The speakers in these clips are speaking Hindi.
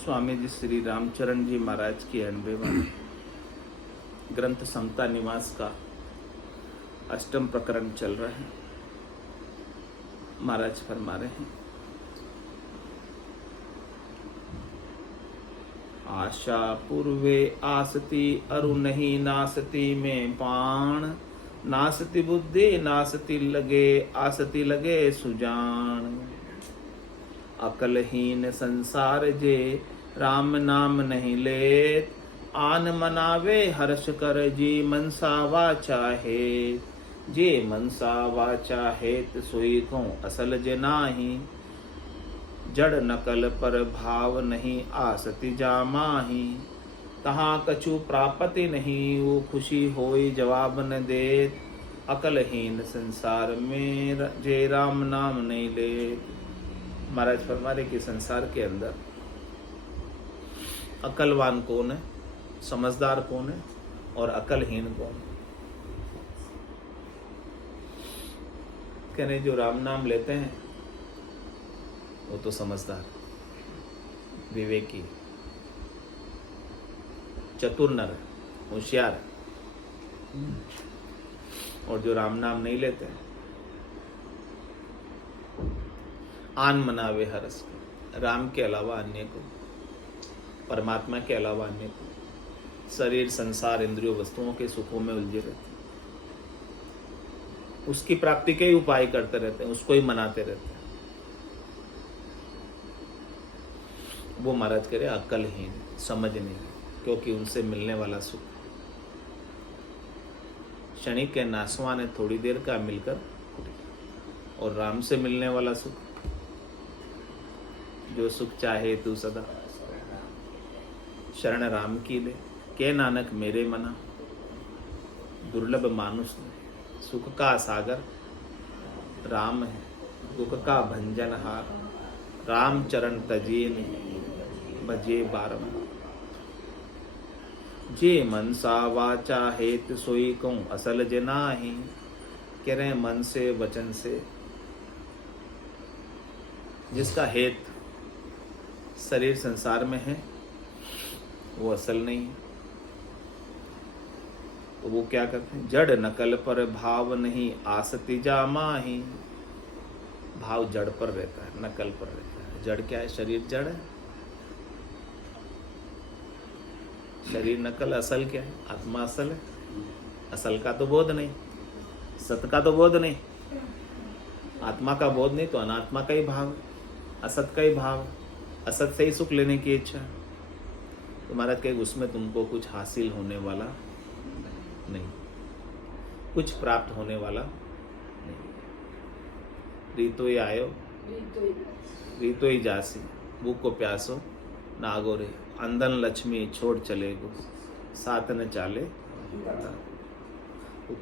स्वामी जी श्री रामचरण जी महाराज की 90वां ग्रंथ समता निवास का 8वां प्रकरण चल रहा है। महाराज फरमा रहे हैं, आशा पूर्वे आसती अरु नहीं नासती में पाण, नासती बुद्धि नासती लगे आसती लगे सुजान। अकलहीन संसार जे राम नाम नहीं लेत, आन मनावे हर्ष कर जी मनसा वाचा हेत। जे मनसा वाचा हेत सोई को असल जे नाही, जड़ नकल पर भाव नहीं आसति जामाही। तहाँ कछु प्रापति नहीं वो खुशी होई जवाब न देत, अकलहीन संसार में जे राम नाम नहीं लेत। महाराज फरमा रहे कि संसार के अंदर अकलवान कौन है, समझदार कौन है और अकलहीन कौन है। कहने जो राम नाम लेते हैं वो तो समझदार, विवेकी, चतुर नर, होशियार। और जो राम नाम नहीं लेते हैं, आन मनावे हरस, राम के अलावा अन्य को, परमात्मा के अलावा अन्य को, शरीर संसार इंद्रियों वस्तुओं के सुखों में उलझे रहते हैं, उसकी प्राप्ति के ही उपाय करते रहते हैं, उसको ही मनाते रहते हैं। वो महाराज कह रहे अक्लहीन, समझ नहीं, क्योंकि उनसे मिलने वाला सुख क्षणिक के नासवान है, थोड़ी देर का मिलकर, और राम से मिलने वाला सुख, जो सुख चाहे तू सदा शरण राम की ले, के नानक मेरे मना। दुर्लभ मानुष सुख का सागर राम है, दुख का भंजनहार। राम चरण तजीन बजे बारम, जे मनसा वाचा हेत सोई को असल जे नाही। कह रहे हैं मन से वचन से जिसका हेत शरीर संसार में है वो असल नहीं है, तो वो क्या करते हैं, जड़ नकल पर भाव नहीं आसति जामाही। भाव जड़ पर रहता है, नकल पर रहता है। जड़ क्या है, शरीर जड़ है, शरीर नकल, असल क्या है, आत्मा असल है। असल का तो बोध नहीं, सत का तो बोध नहीं, आत्मा का बोध नहीं, तो अनात्मा का ही भाव, असत का ही भाव, असत से ही सुख लेने की इच्छा। तो महाराज कहे उसमें तुमको कुछ हासिल होने वाला नहीं, कुछ प्राप्त होने वाला नहीं। रीतो ही आयो रीतो ही जासी, भूख को प्यासो नागो रे। अंधन लक्ष्मी छोड़ चले गो, साथ न चाले।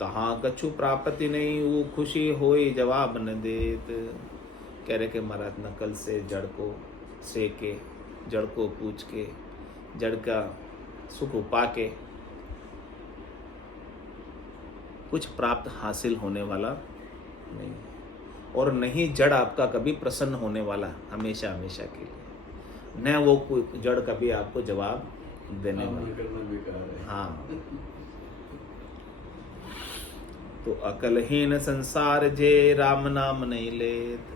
तहाँ कछु प्राप्ति नहीं वो खुशी होई जवाब न देत। कह रहे कि महाराज नकल से जड़ को सेके, जड़ को पूछ के, जड़ का सुख उपा के कुछ प्राप्त हासिल होने वाला नहीं, और नहीं जड़ आपका कभी प्रसन्न होने वाला हमेशा हमेशा के लिए। न वो जड़ कभी आपको जवाब देने वाला। हाँ, तो अकलहीन संसार जे राम नाम नहीं लेत।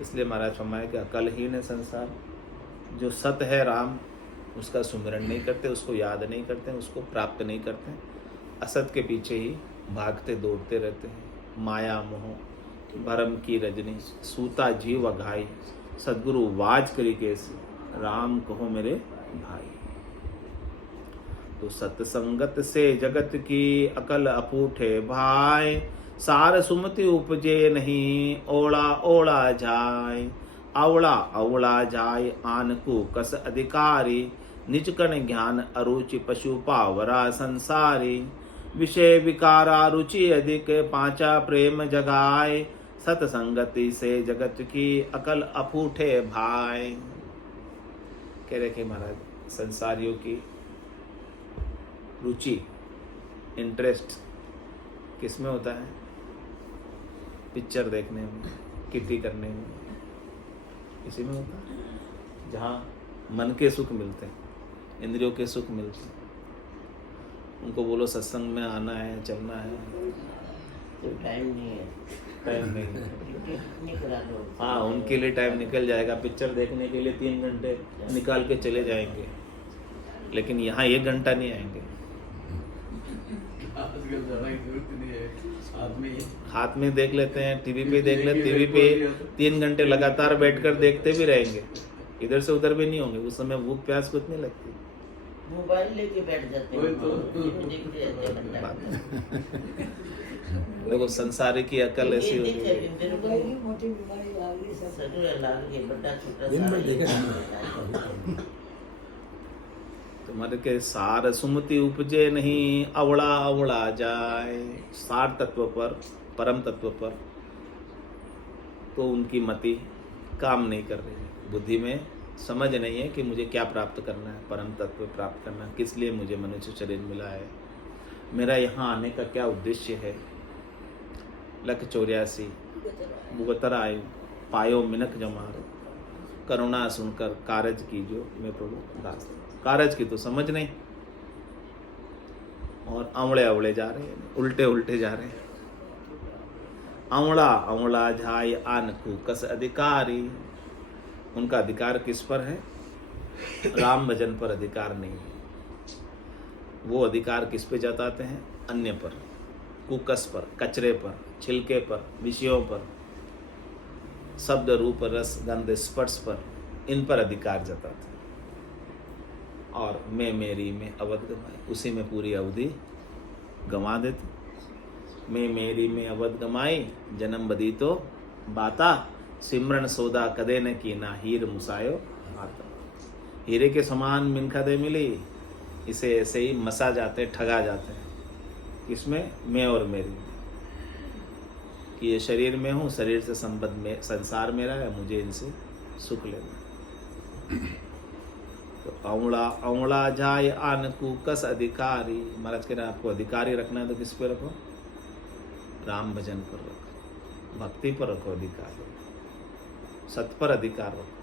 इसलिए महाराज फरमाए कि अकलहीन संसार, जो सत है राम, उसका सुमिरन नहीं करते, उसको याद नहीं करते, उसको प्राप्त नहीं करते, असत के पीछे ही भागते दौड़ते रहते हैं। माया मोह भरम की रजनी, सूता जीव अघाई। सदगुरु वाज करी कैसी, राम कहो मेरे भाई। तो सत्संगत से जगत की अकल अपूठे भाई। सार सुमति उपजे नहीं ओला ओला जाय। अवला अवला जाय आन को कस अधिकारी। निज कन ज्ञान अरुचि पशु पावरा संसारी। विषय विकारा रुचि अधिक पांचा प्रेम जगाए। सतसंगति से जगत की अकल अपूठे भाई। कह रहे कि महाराज संसारियों की रुचि, इंटरेस्ट किस में होता है, पिक्चर देखने में, किटी करने में, इसी में होता है। जहाँ मन के सुख मिलते हैं, इंद्रियों के सुख मिलते हैं। उनको बोलो सत्संग में आना है, चलना है, तो टाइम नहीं है, टाइम नहीं है। निकला लो। हाँ, उनके लिए टाइम निकल जाएगा, पिक्चर देखने के लिए 3 घंटे निकाल के चले जाएंगे, लेकिन यहाँ 1 घंटा नहीं आएंगे। हाथ में देख लेते हैं, टीवी पे देख लेते, टीवी पे 3 घंटे लगातार बैठकर देखते भी रहेंगे, इधर से उधर भी नहीं होंगे। उस समय भूख प्यास कुछ नहीं लगती। मोबाइल लेके बैठ जाते हैं, देखते रहते हैं घंटा। देखो संसारी की अकल ऐसी होती है। मोटी बीमारी आ गई सब। शरीर लाल के बड़ा छोटा दिन भर देखे तुम्हारे के सार सुमति उपजे नहीं, अवड़ा अवड़ा जाए। सार तत्व पर, परम तत्व पर तो उनकी मति काम नहीं कर रही है। बुद्धि में समझ नहीं है कि मुझे क्या प्राप्त करना है, परम तत्व प्राप्त करना है, किस लिए मुझे मनुष्य शरीर मिला है, मेरा यहाँ आने का क्या उद्देश्य है। लख 84 मुगतर आयु पायो मिनक जमारो, करुणा सुनकर कारज कीजो मैं प्रभु दास। कारज की तो समझ नहीं, और अवड़े अवड़े जा रहे हैं, उल्टे उल्टे जा रहे हैं। अवड़ा अवड़ा झाय आन कस अधिकारी। उनका अधिकार किस पर है? राम भजन पर अधिकार नहीं है। वो अधिकार किस पे जताते हैं? अन्य पर, कुकस पर, कचरे पर, छिलके पर, विषयों पर, शब्द रूप रस गंध स्पर्श पर, इन पर अधिकार जताते हैं। और मैं मेरी में अवध गमाई, उसी में पूरी अवधि गंवा देते। मैं मेरी में अवध गमाई, जन्म बदी तो बाता, सिमरन सौदा कदे न की ना, हीर मुसायो आता। हीरे के समान मिनखा दे मिली, इसे ऐसे ही मसा जाते, ठगा जाते हैं। किसमें? मैं और मेरी में, कि ये शरीर में हूँ, शरीर से संबंध में, संसार मेरा है, मुझे इनसे सुख लेना। तो अवड़ा अवड़ा जाय आन कस अधिकारी। महाराज कह रहे हैं आपको अधिकारी रखना है तो किस पे रखो? राम भजन पर रखो, भक्ति पर रखो अधिकार, सत पर अधिकार रखो।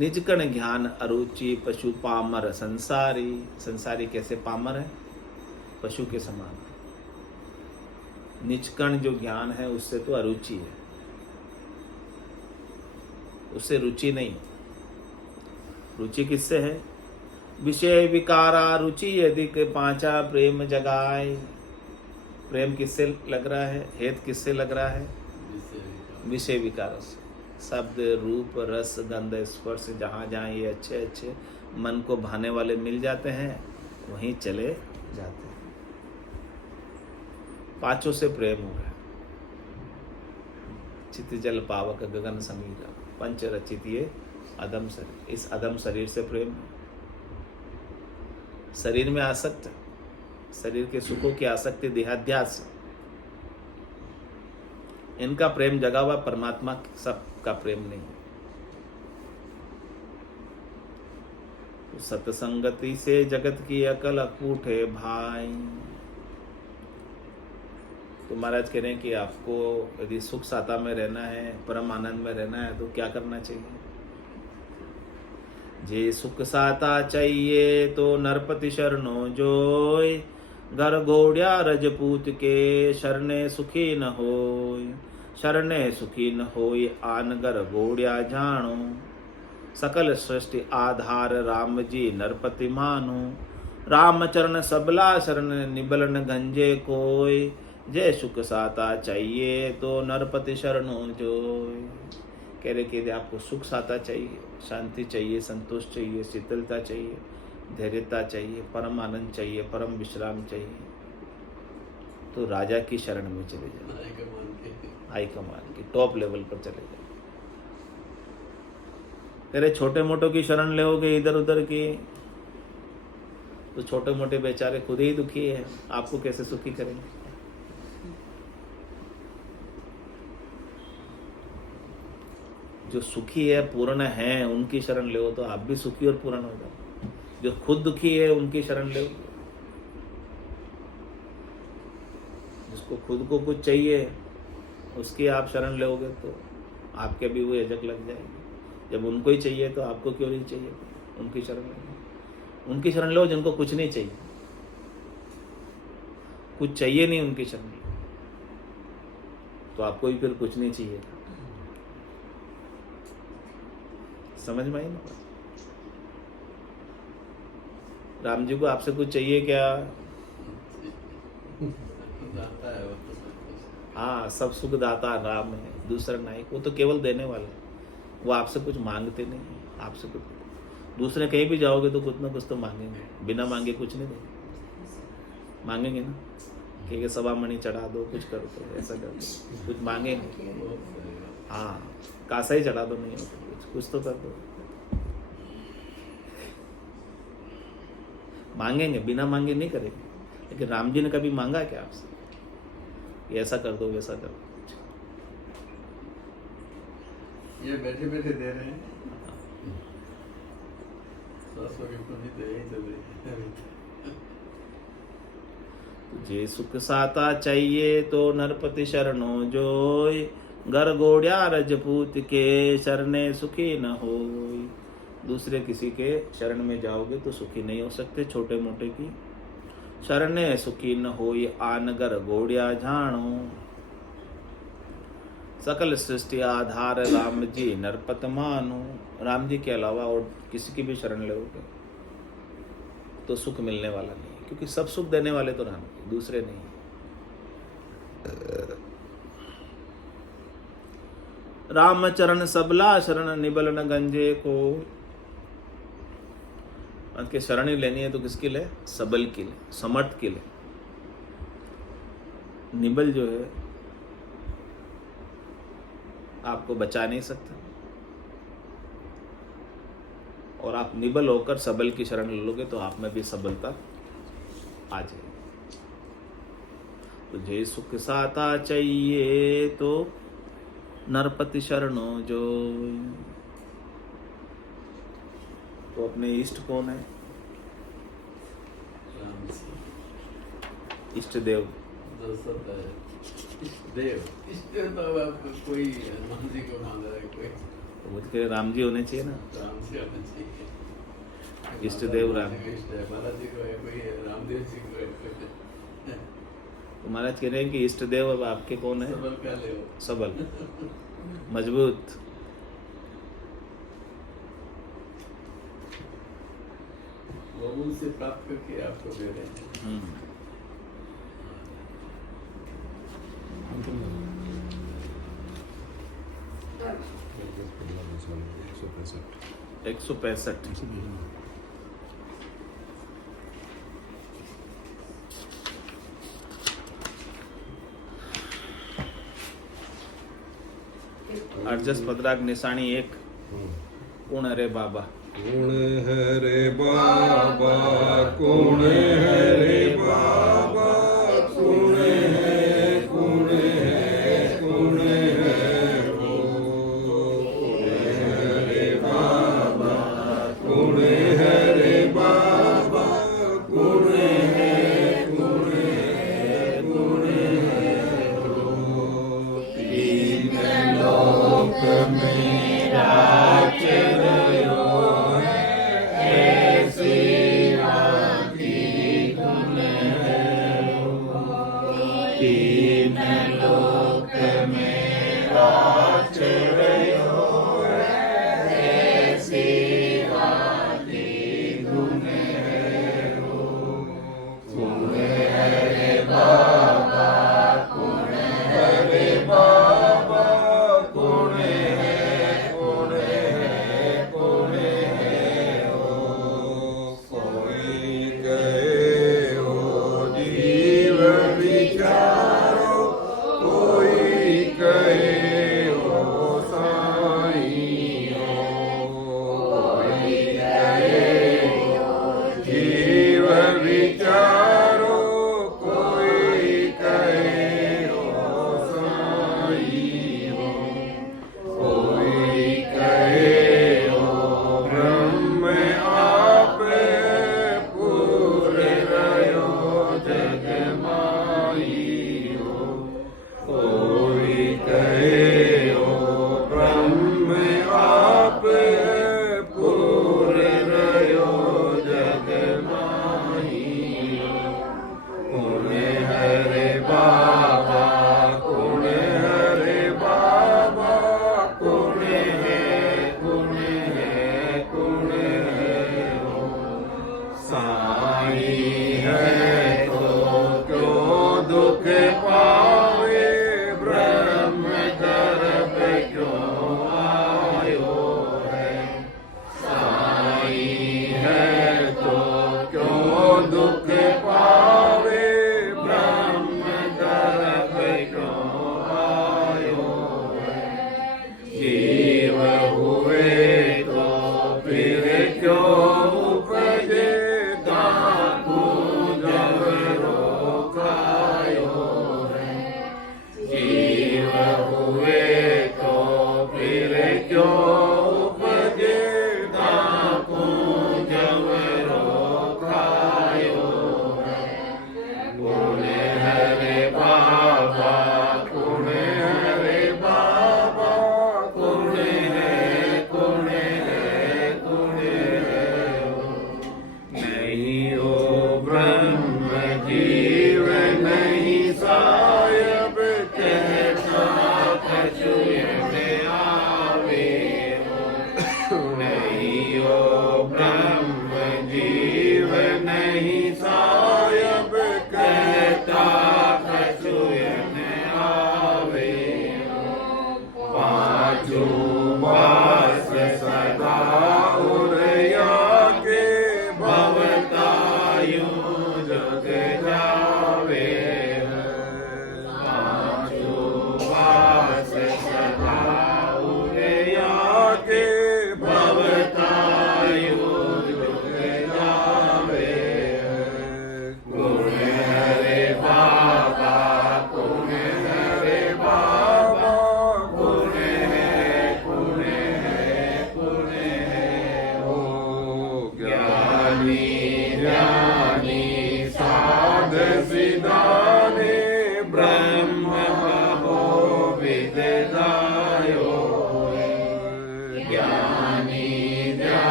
निजकण ज्ञान अरुचि पशु पामर संसारी। संसारी कैसे पामर है? पशु के समान। निजकण जो ज्ञान है उससे तो अरुचि है, उससे रुचि नहीं। रुचि किससे है? विषय विकारा रुचि यदि के पांचा प्रेम जगाए। प्रेम किससे लग रहा है? हेत किससे लग रहा है? विषय विकार से। शब्द रूप रस गंध स्पर्श, जहाँ जहाँ ये अच्छे अच्छे मन को भाने वाले मिल जाते हैं वहीं चले जाते हैं। पांचों से प्रेम हो रहा है। चित जल पावक गगन समीरा, पंच रचित ये अदम शरीर। इस अदम शरीर से प्रेम है। शरीर में आसक्त, शरीर के सुखों की आसक्ति, देहाध्यास, इनका प्रेम जगा हुआ, परमात्मा सबका प्रेम नहीं। तो सत्संगति से जगत की अकल अकूट है भाई। तो महाराज कह रहे हैं कि आपको यदि सुख साता में रहना है, परम आनंद में रहना है, तो क्या करना चाहिए? जे सुख साता चाहिए तो नरपति शरणो जोय, घर घोड़िया रजपूत के शरणे सुखी न होय। शरणे सुखी न होय आन घर घोड़िया जानो, सकल सृष्टि आधार राम जी नरपति मानो। राम चरण सबला शरण निबलन गंजे कोय, जय सुख साता चाहिए तो नरपति शरणो जोय। कह रहे कि आपको सुख साता चाहिए, शांति चाहिए, संतोष चाहिए, शीतलता चाहिए, धैर्यता चाहिए, परम आनंद चाहिए, परम विश्राम चाहिए, तो राजा की शरण में चले जाए, हाई कमान की टॉप लेवल पर चले जाए। तेरे छोटे मोटों की शरण लोगे इधर उधर की, तो छोटे मोटे बेचारे खुद ही दुखी है, आपको कैसे सुखी करेंगे? जो सुखी है, पूर्ण है, उनकी शरण ले तो आप भी सुखी और पूर्ण हो जाओ। जो खुद दुखी है उनकी शरण ले, जिसको खुद को कुछ चाहिए उसकी आप शरण लोगे तो आपके भी वो झक लग जाएगी। जब उनको ही चाहिए तो आपको क्यों नहीं चाहिए? उनकी शरण लो, उनकी शरण लो जिनको कुछ नहीं चाहिए, कुछ चाहिए नहीं, उनकी शरण लो, तो आपको भी फिर कुछ नहीं चाहिए। समझ में आई ना? राम जी को आपसे कुछ चाहिए क्या? हाँ, सब सुख दाता राम है, दूसरा नायक। वो तो केवल देने वाला है, वो आपसे कुछ मांगते नहीं, आपसे कुछ। दूसरे कहीं भी जाओगे तो कुछ ना कुछ तो मांगेंगे, बिना मांगे कुछ नहीं देंगे। मांगेंगे ना कि सवा मणि चढ़ा दो, कुछ करो, तो ऐसा कर दो, कुछ मांगेंगे। हाँ, कासा ही चढ़ा दो, नहीं होता कुछ तो कर दो। मांगेंगे, बिना मांगे नहीं करेंगे। लेकिन राम जी ने कभी मांगा क्या आपसे? ऐसा कर दो, वैसा कर दो। ये बैठे बैठे दे रहे हैं। सासों की पूंजी तो यही चल रही है। तुझे सुख साता चाहिए तो नरपति शरणो जोय, घर गोड़िया रजपूत के शरणे सुखी न होय। दूसरे किसी के शरण में जाओगे तो सुखी नहीं हो सकते, छोटे मोटे की शरणे सुखी न होय, आनगर गोड़िया झाणो। सकल सृष्टि आधार राम जी नरपत मानो। राम जी के अलावा और किसी की भी शरण लोगे तो सुख मिलने वाला नहीं, क्योंकि सब सुख देने वाले तो राम जी, दूसरे नहीं। राम चरण सबला शरण निबल न गंजे को। के शरण ही लेनी है तो किसके लिए? सबल के लिए, समर्थ के लिए। निबल जो है आपको बचा नहीं सकता, और आप निबल होकर सबल की शरण ले लोगे तो आप में भी सबलता आ जाएगी। तुझे सुख साता चाहिए तो नरपति शरणो जो। तो अपने इष्ट कौन है? राम जी। इष्ट देव दशरथ है। इष्ट देव तो आपको कोई हनुमान जी को मांग रहा है, कोई तो वो तो राम जी होने चाहिए ना। राम से होना चाहिए। इष्ट देव राम। इष्ट है, बालाजी को है, कोई रामदेव जी को है, कोई तो महाराज कह रहे हैं कि इष्ट देव अब आपके कौन है? सबल पहले हो। सबल, मजबूत। वो उनसे प्राप्त करके आपको दे रहे हैं। 165। अर्जस पदराग निशानी 1। कौन हरे बाबा? कौन है रे बाबा, कौन है रे बाबा, कौन है, कौन है, कौन है वो? कौन है रे बाबा, कौन है रे बाबा, कौन है, कौन है, कौन है वो? तीन लोक में राज रयो है, ऐसी बाकी कौन है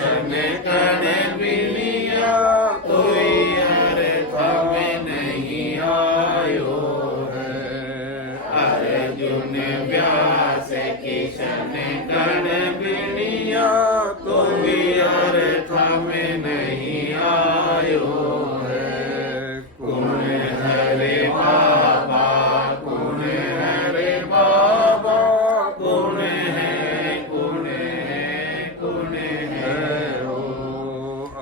किशन कण बिनिया कोई अर्थ में नहीं आयो है। अर्जुन व्यास किशन कण बिनिया कोई अर्थ में नहीं आयो है। कुण हरे बाबा कुण हरे बाबा कुण है कुण है कुण है ओ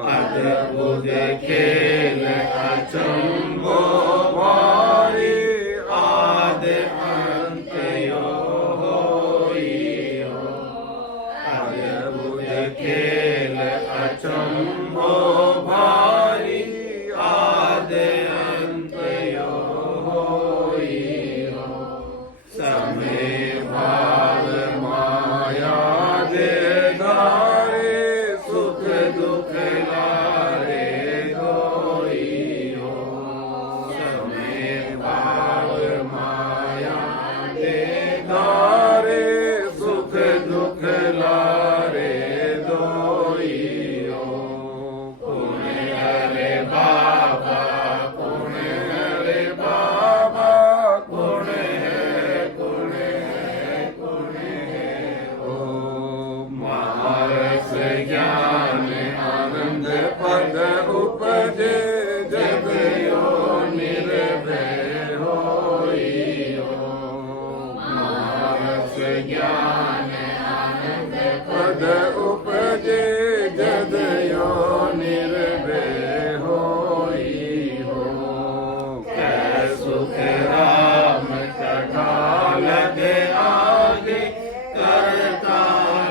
अद्भुत खेल अचंभो भारी आद अंत यो होई हो। अद्भुत खेल अचंभो भारी आद अंत यो होई हो। समय भाव माया दे धारे सुख दुख लारे दोई हो। समय भाव माया दे धारे सुख दुख लारे दोई हो। कुण हरे बाबा कुण हरे बाबा कुण है कुण है कुण है ओ महारस ज्ञान आनंद पद उपजे जग यो निर्भय होई हो। महारस ज्ञान आनंद पद उपजे जग यो निर्भय होई हो। कै सुख राम कथा लग आगे करता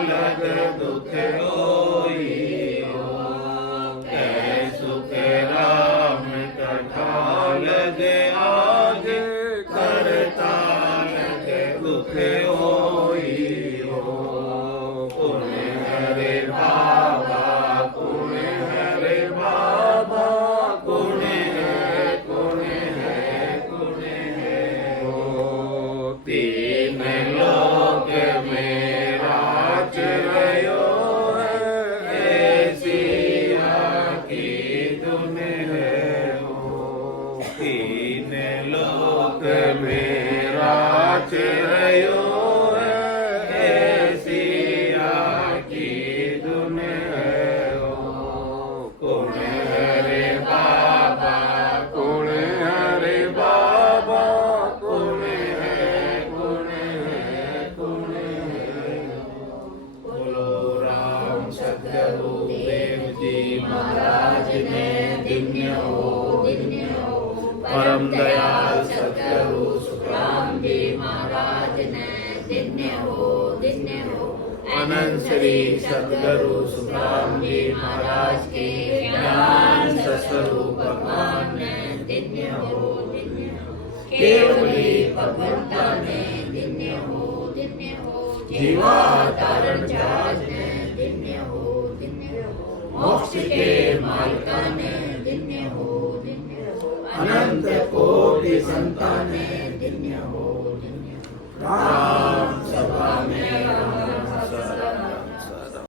लग दुख होई हो। कै सुख राम कथा लग आगे करता लग दुख होई हो। कुण हरे बाबा कुण हरे बाबा कुण है कुण है कुण है ओ तीन लोक में राज रयो है। ऐसी आकी धुन है ओ तीन लोक में राज रयो है। ऐसी आकी धुन है ओ कुण हरे बाबा कुण हरे बाबा कुण है कुण है कुण है। बोलो राम सतगुरु देव जी महाराज ने दिन्य हो परम दयाल सतगुरु सुखराम जी महाराज ने दिन्य हो अनंत श्री सतगुरु सुखराम जी महाराज के ज्ञान स्वरूप भगवान ने दिन्य हो केवली भगवंता ने दिन्य हो जीवा तारण चार्ज ने दिन्य हो मोक्ष के मालिका ने दिन्य हो अनंत कोटि संतान ने दिन्य हो